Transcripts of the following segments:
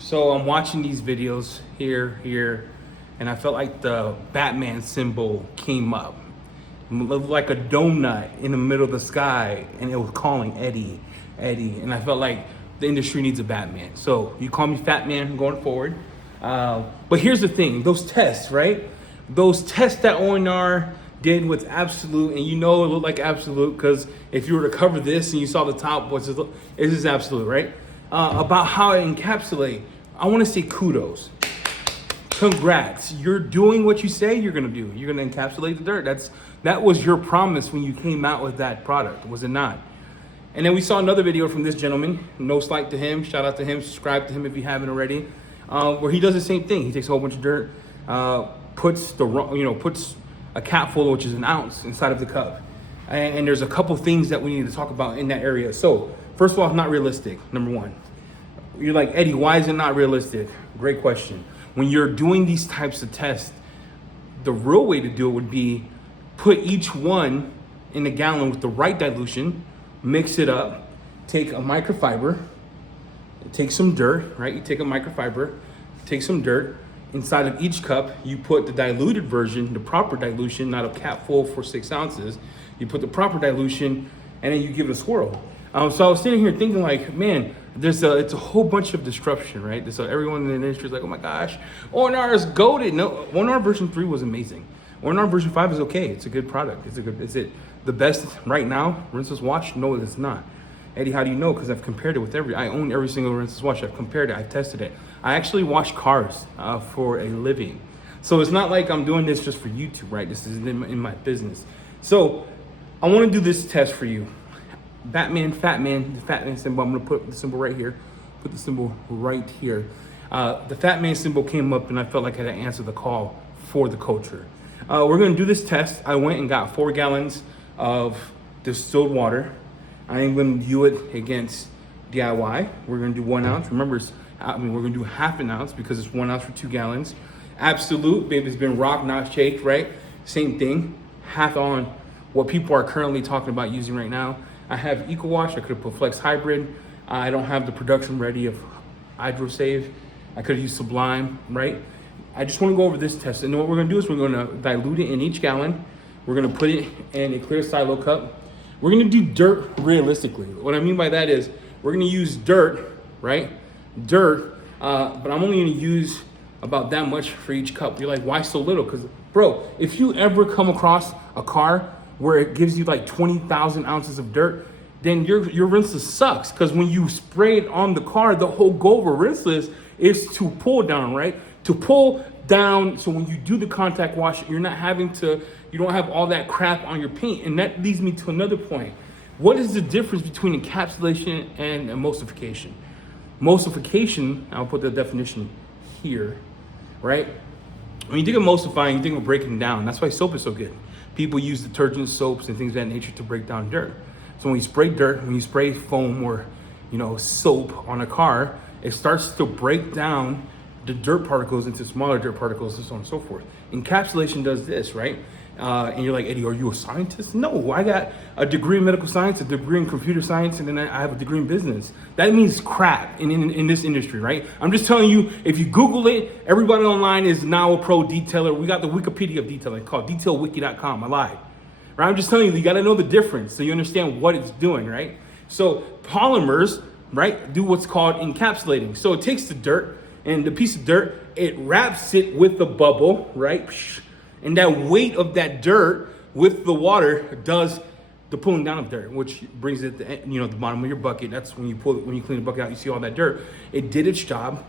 So I'm watching these videos here, and I felt like the Batman symbol came up. It looked like a donut in the middle of the sky, and it was calling Eddie, Eddie. And I felt like the industry needs a Batman. So you call me Fat Man going forward. But here's the thing, those tests, right? Those tests that ONR did with Absolute, and you know it looked like Absolute because if you were to cover this and you saw the top, this is Absolute, right? About how it encapsulate, I want to say kudos. Congrats. You're doing what you say you're going to do. You're going to encapsulate the dirt. That was your promise when you came out with that product, was it not? And then we saw another video from this gentleman. No slight to him. Shout out to him. Subscribe to him if you haven't already. Where he does the same thing. He takes a whole bunch of dirt, puts a cap full, which is an ounce, inside of the cup. And there's a couple things that we need to talk about in that area. So first of all, it's not realistic. Number one, you're like, Eddie, why is it not realistic? Great question. When you're doing these types of tests, the real way to do it would be put each one in a gallon with the right dilution, mix it up, take a microfiber, take some dirt, right? You take a microfiber, take some dirt. Inside of each cup, you put the diluted version, the proper dilution, not a cap full for 6 ounces. You put the proper dilution, and then you give it a swirl. So I was sitting here thinking like, man, it's a whole bunch of disruption, right? So everyone in the industry is like, oh my gosh, ONR is goated. No, ONR version 3 was amazing. ONR version 5 is okay. It's a good product. Is it the best right now? Rinseless watch? No, it's not. Eddie, how do you know? Because I've compared it with I own every single Rinseless watch. I've compared it, I've tested it. I actually wash cars for a living. So it's not like I'm doing this just for YouTube, right? This is in my business. So I want to do this test for you. Batman, Fat Man, the Fat Man symbol. I'm gonna put the symbol right here. Put the symbol right here. The Fat Man symbol came up and I felt like I had to answer the call for the culture. We're gonna do this test. I went and got 4 gallons of distilled water. I am gonna do it against DIY. We're gonna do 1 ounce. Remember, we're gonna do half an ounce because it's 1 ounce for 2 gallons. Absolute, baby, it's been rock, not shake, right? Same thing, half on what people are currently talking about using right now. I have EcoWash, I could have put Flex Hybrid. I don't have the production ready of HydroSave. I could have used Sublime, right? I just wanna go over this test. And then what we're gonna do is we're gonna dilute it in each gallon. We're gonna put it in a clear silo cup. We're gonna do dirt realistically. What I mean by that is we're gonna use dirt, right? Dirt, but I'm only gonna use about that much for each cup. You're like, why so little? Because bro, if you ever come across a car where it gives you like 20,000 ounces of dirt, then your Rinseless sucks. Because when you spray it on the car, the whole goal of Rinseless is to pull down, right? To pull down, so when you do the contact wash, you don't have all that crap on your paint. And that leads me to another point. What is the difference between encapsulation and emulsification? Emulsification, I'll put the definition here, right? When you think of emulsifying, you think of breaking down. That's why soap is so good. People use detergent soaps and things of that nature to break down dirt. So when you spray dirt, when you spray foam or soap on a car, it starts to break down the dirt particles into smaller dirt particles and so on and so forth. Encapsulation does this, right? And you're like, Eddie, are you a scientist? No, I got a degree in medical science, a degree in computer science, and then I have a degree in business. That means crap in this industry, right? I'm just telling you, if you Google it, everybody online is now a pro detailer. We got the Wikipedia of detailing called detailwiki.com. I lied, right? I'm just telling you, you got to know the difference so you understand what it's doing, right? So polymers, right, do what's called encapsulating. So it takes the dirt and the piece of dirt, it wraps it with the bubble, right? And that weight of that dirt with the water does the pulling down of dirt, which brings it to the bottom of your bucket. That's when you clean the bucket out, you see all that dirt. It did its job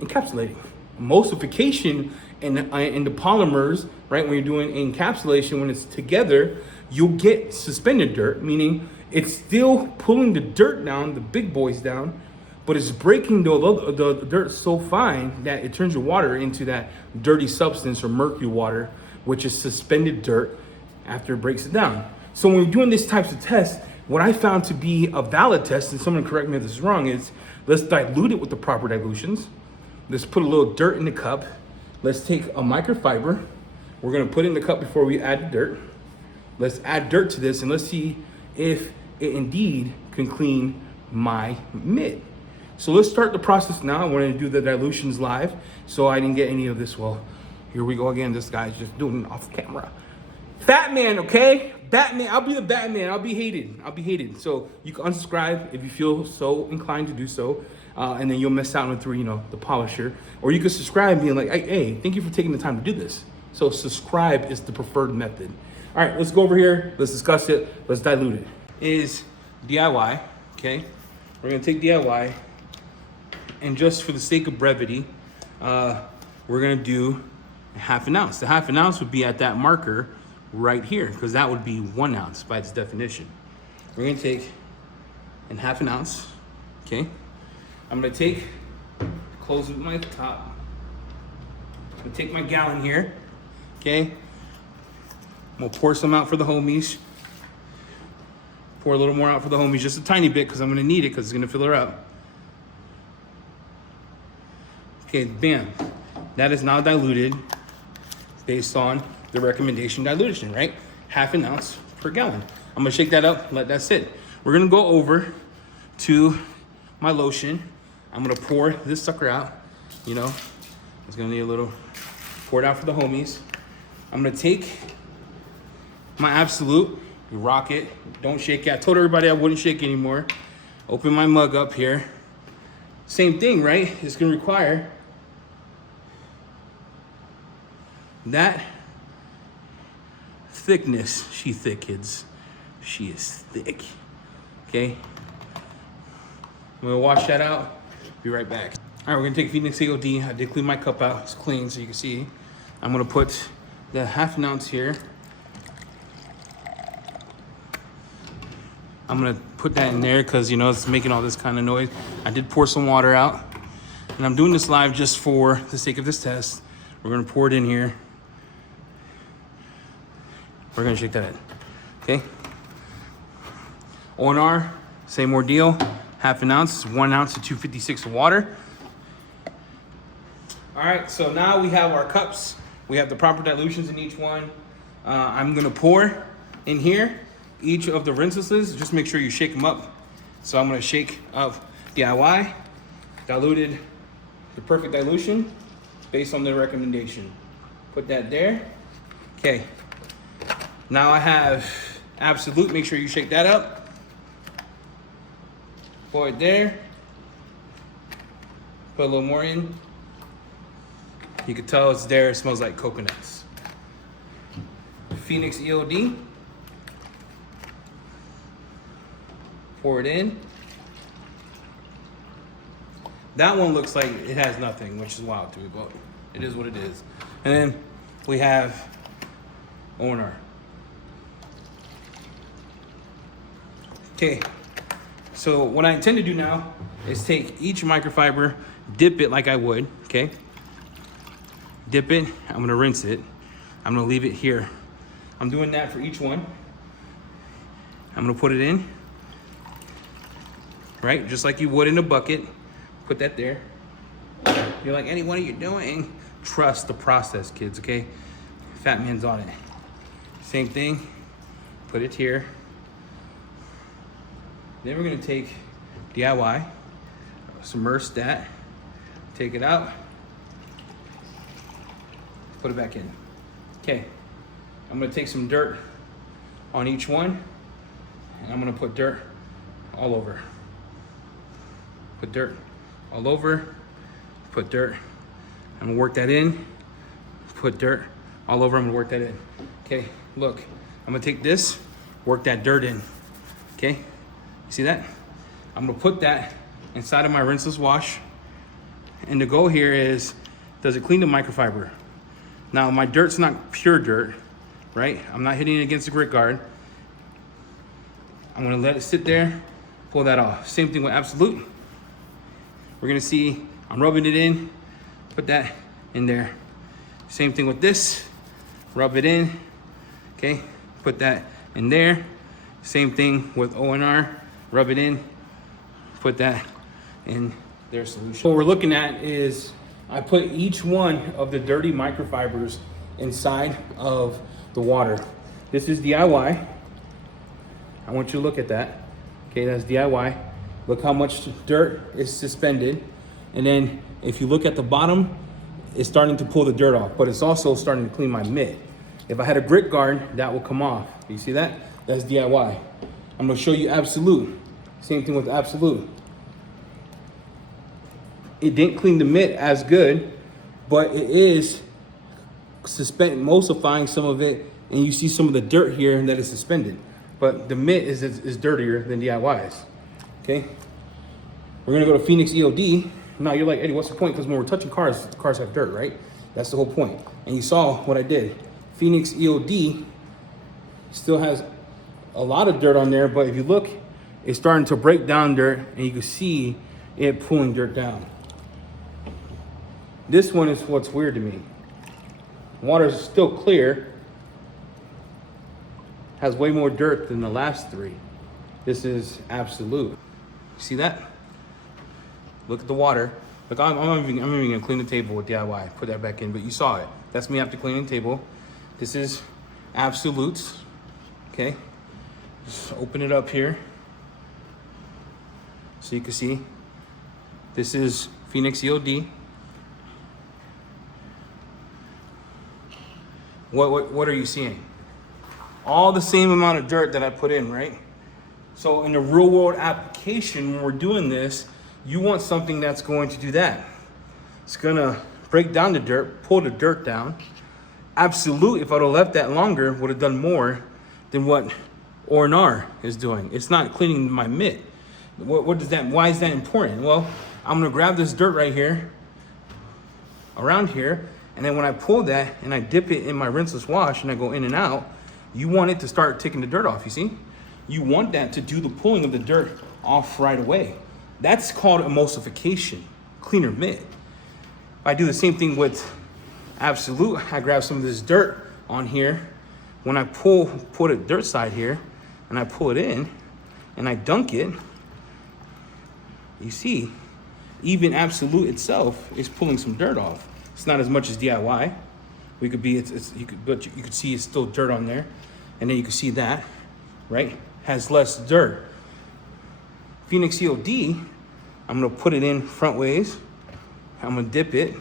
encapsulating. Emulsification and the polymers, right? When you're doing encapsulation, when it's together, you'll get suspended dirt, meaning it's still pulling the dirt down, the big boys down, but it's breaking the dirt so fine that it turns your water into that dirty substance or murky water, which is suspended dirt after it breaks it down. So when you're doing these types of tests, what I found to be a valid test, and someone correct me if this is wrong, is let's dilute it with the proper dilutions. Let's put a little dirt in the cup. Let's take a microfiber. We're gonna put it in the cup before we add the dirt. Let's add dirt to this and let's see if it indeed can clean my mitt. So let's start the process now. I wanted to do the dilutions live, so I didn't get any of this. Well, here we go again. This guy's just doing it off camera. Batman, okay? Batman, I'll be the Batman. I'll be hated. So you can unsubscribe if you feel so inclined to do so. And then you'll miss out on through, the polisher. Or you can subscribe being like, hey, thank you for taking the time to do this. So subscribe is the preferred method. All right, let's go over here. Let's discuss it. Let's dilute it. Is DIY, okay? We're gonna take DIY, and just for the sake of brevity, we're gonna do a ½ ounce. The ½ ounce would be at that marker right here, because that would be 1 ounce by its definition. We're gonna take a ½ ounce, okay? I'm gonna close with my top. I'm gonna take my gallon here, okay? I'm gonna pour some out for the homies. Pour a little more out for the homies, just a tiny bit, because I'm gonna need it, because it's gonna fill her up. Okay, bam. That is now diluted based on the recommendation dilution, right? ½ ounce per gallon. I'm gonna shake that up, let that sit. We're gonna go over to my lotion. I'm gonna pour this sucker out, It's gonna need a little, pour it out for the homies. I'm gonna take my Absolute, rock it, don't shake it. I told everybody I wouldn't shake anymore. Open my mug up here. Same thing, right? It's gonna require that thickness. She thick, kids. She is thick, okay? I'm gonna wash that out, be right back. All right, we're gonna take Phoenix AOD. I did clean my cup out, it's clean so you can see. I'm gonna put the ½ ounce here. I'm gonna put that in there because it's making all this kind of noise. I did pour some water out, and I'm doing this live just for the sake of this test. We're gonna pour it in here. We're gonna shake that in, okay? O&R, same ordeal. ½ ounce, 1 ounce to 256 of water. All right, so now we have our cups. We have the proper dilutions in each one. I'm gonna pour in here each of the rinselesses. Just make sure you shake them up. So I'm gonna shake up DIY, diluted, the perfect dilution based on the recommendation. Put that there. Okay. Now I have Absolute. Make sure you shake that up. Pour it there. Put a little more in. You can tell it's there. It smells like coconuts. Phoenix EOD. Pour it in. That one looks like it has nothing, which is wild to me, but it is what it is. And then we have O&R. Okay, so what I intend to do now is take each microfiber, dip it like I would, okay? Dip it, I'm gonna rinse it. I'm gonna leave it here. I'm doing that for each one. I'm gonna put it in, right? Just like you would in a bucket. Put that there. You're like, Eddie, what are you doing? Trust the process, kids, okay? Fat man's on it. Same thing, put it here. Then we're gonna take DIY, submerge that, take it out, put it back in. Okay, I'm gonna take some dirt on each one, and I'm gonna put dirt all over. Put dirt all over, put dirt. I'm gonna work that in, put dirt all over, I'm gonna work that in. Okay, look, I'm gonna take this, work that dirt in, okay? You see that? I'm gonna put that inside of my rinseless wash. And the goal here is, does it clean the microfiber? Now my dirt's not pure dirt, right? I'm not hitting it against the grit guard. I'm gonna let it sit there, pull that off. Same thing with Absolute. We're gonna see, I'm rubbing it in, put that in there. Same thing with this, rub it in, okay? Put that in there. Same thing with O&R. Rub it in, put that in their solution. What we're looking at is I put each one of the dirty microfibers inside of the water. This is DIY. I want you to look at that. Okay, that's DIY. Look how much dirt is suspended. And then if you look at the bottom, it's starting to pull the dirt off, but it's also starting to clean my mitt. If I had a grit guard, that will come off. You see that? That's DIY. I'm gonna show you Absolute. Same thing with Absolute. It didn't clean the mitt as good, but it is emulsifying some of it, and you see some of the dirt here that is suspended. But the mitt is dirtier than DIY's. Okay? We're gonna go to Phoenix EOD. Now you're like, Eddie, what's the point? Because when we're touching cars, the cars have dirt, right? That's the whole point. And you saw what I did. Phoenix EOD still has a lot of dirt on there, but if you look, it's starting to break down dirt, and you can see it pulling dirt down. This one is what's weird to me. Water is still clear, has way more dirt than the last three. This is Absolute. See that? Look at the water. Look, I'm even gonna clean the table with DIY. Put that back in, but you saw it. That's me after cleaning the table. This is Absolutes. Okay. Just open it up here so you can see. This is Phoenix EOD. What are you seeing? All the same amount of dirt that I put in, right? So in the real world application, when we're doing this, you want something that's going to do that. It's gonna break down the dirt, pull the dirt down. Absolute, if I'd have left that longer, would have done more than what R&R is doing. It's not cleaning my mitt. What does that? Why is that important? Well, I'm gonna grab this dirt right here, around here, and then when I pull that and I dip it in my rinseless wash and I go in and out, you want it to start taking the dirt off, you see? You want that to do the pulling of the dirt off right away. That's called emulsification, cleaner mitt. If I do the same thing with Absolute, I grab some of this dirt on here. When I pull the dirt side here, and I pull it in, and I dunk it, you see, even Absolute itself is pulling some dirt off. It's not as much as DIY. But you could see it's still dirt on there, and then you can see that, right? Has less dirt. Phoenix EOD, I'm gonna put it in front ways. I'm gonna dip it.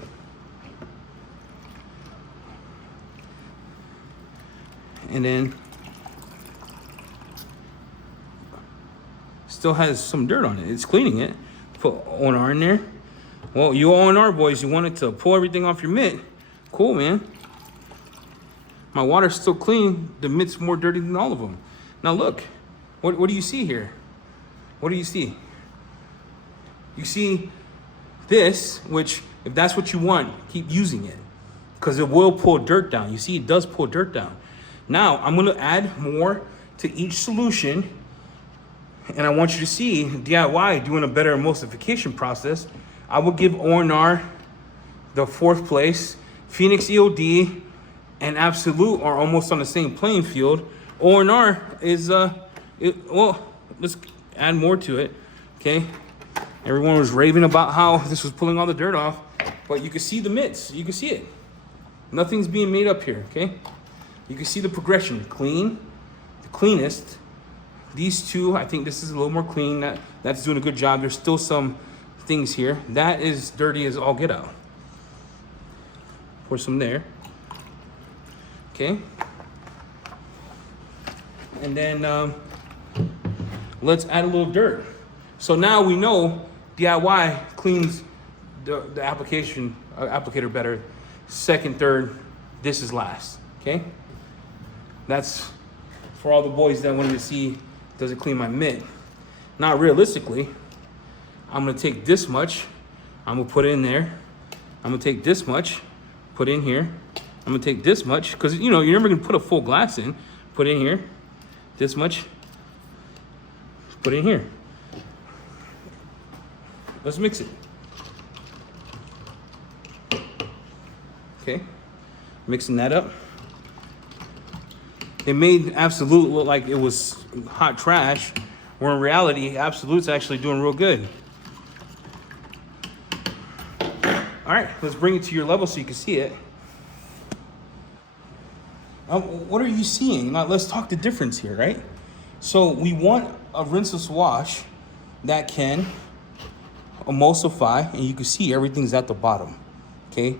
And then still has some dirt on it. It's cleaning it. Put R&R in there. Well, you R&R boys, you wanted to pull everything off your mitt. Cool, man. My water's still clean. The mitt's more dirty than all of them. Now look, what do you see here? What do you see? You see this, which if that's what you want, keep using it because it will pull dirt down. You see, it does pull dirt down. Now I'm gonna add more to each solution, and I want you to see DIY doing a better emulsification process. I will give R&R the 4th place. Phoenix EOD and Absolute are almost on the same playing field. R&R is, well, let's add more to it, okay? Everyone was raving about how this was pulling all the dirt off, but you can see the mitts, you can see it. Nothing's being made up here, okay? You can see the progression, clean, the cleanest. These two, I think this is a little more clean. That's doing a good job. There's still some things here. That is dirty as all get out. Pour some there, okay? And then let's add a little dirt. So now we know DIY cleans the applicator better. 2nd, 3rd, this is last, okay? That's for all the boys that wanted to see, does it clean my mitt? Not realistically. I'm gonna take this much, I'm gonna put it in there. I'm gonna take this much, put in here. I'm gonna take this much, because you know, you're never gonna put a full glass in. Put in here, this much, put in here. Let's mix it. Okay, mixing that up. It made Absolute look like it was hot trash, where in reality, Absolute's actually doing real good. All right, let's bring it to your level so you can see it. What are you seeing? Now let's talk the difference here, right? So we want a rinseless wash that can emulsify, and you can see everything's at the bottom. Okay,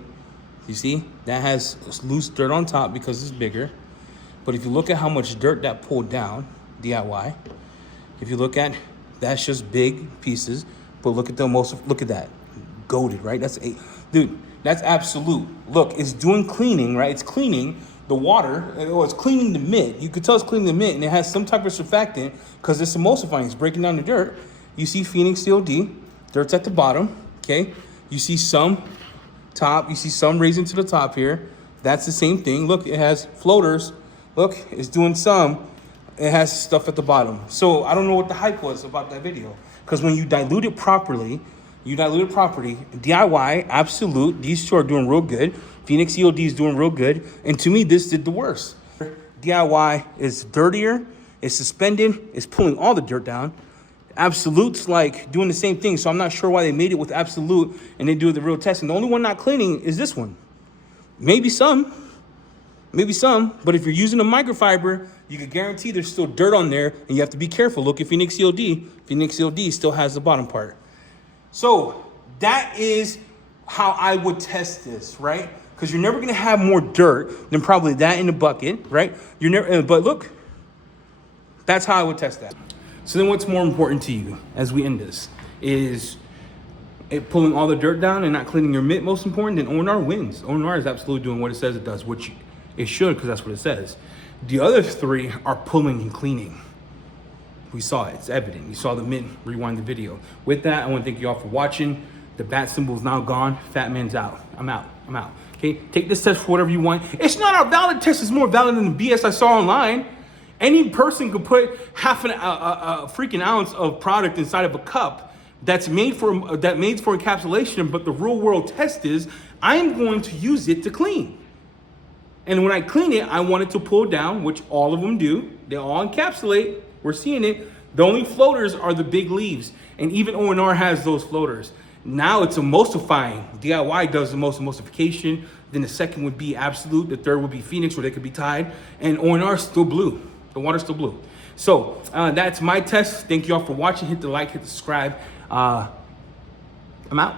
you see that has loose dirt on top because it's bigger. But if you look at how much dirt that pulled down, DIY, if you look at, that's just big pieces. But look at the look at that, goated, right? That's dude, that's absolute. Look, it's doing cleaning, right? It's cleaning the water, or it's cleaning the mitt. You could tell it's cleaning the mitt, and it has some type of surfactant because it's emulsifying. It's breaking down the dirt. You see Phoenix COD, dirt's at the bottom. Okay, you see some top, you see some raising to the top here. That's the same thing. Look, it has floaters. Look, it's doing some. It has stuff at the bottom. So I don't know what the hype was about that video, because when you dilute it properly, DIY, Absolute, these two are doing real good. Phoenix EOD is doing real good. And to me, this did the worst. DIY is dirtier, it's suspended, it's pulling all the dirt down. Absolute's like doing the same thing, so I'm not sure why they made it with Absolute and they do the real testing. The only one not cleaning is this one. Maybe some, but if you're using a microfiber, you can guarantee there's still dirt on there, and you have to be careful. Look at Phoenix COD. Phoenix COD still has the bottom part. So that is how I would test this, right? Because you're never gonna have more dirt than probably that in the bucket, right? You're never, but look, that's how I would test that. So then what's more important to you as we end this? Is it pulling all the dirt down and not cleaning your mitt most important? Then ONR wins. ONR is absolutely doing what it says it does, which it should, because that's what it says. The other three are pulling and cleaning. We saw it, it's evident. You saw the mitt, rewind the video. With that, I want to thank you all for watching. The bat symbol is now gone. Fat man's out. I'm out. Okay, take this test for whatever you want. It's not a valid test, it's more valid than the BS I saw online. Any person could put half a freaking ounce of product inside of a cup that's made for encapsulation, but the real world test is I am going to use it to clean. And when I clean it, I want it to pull down, which all of them do. They all encapsulate. We're seeing it. The only floaters are the big leaves, and even ONR has those floaters. Now it's emulsifying. DIY does the most emulsification. Then the second would be Absolute. The third would be Phoenix, where they could be tied. And ONR is still blue. The water's still blue. So that's my test. Thank you all for watching. Hit the like, hit the subscribe. I'm out.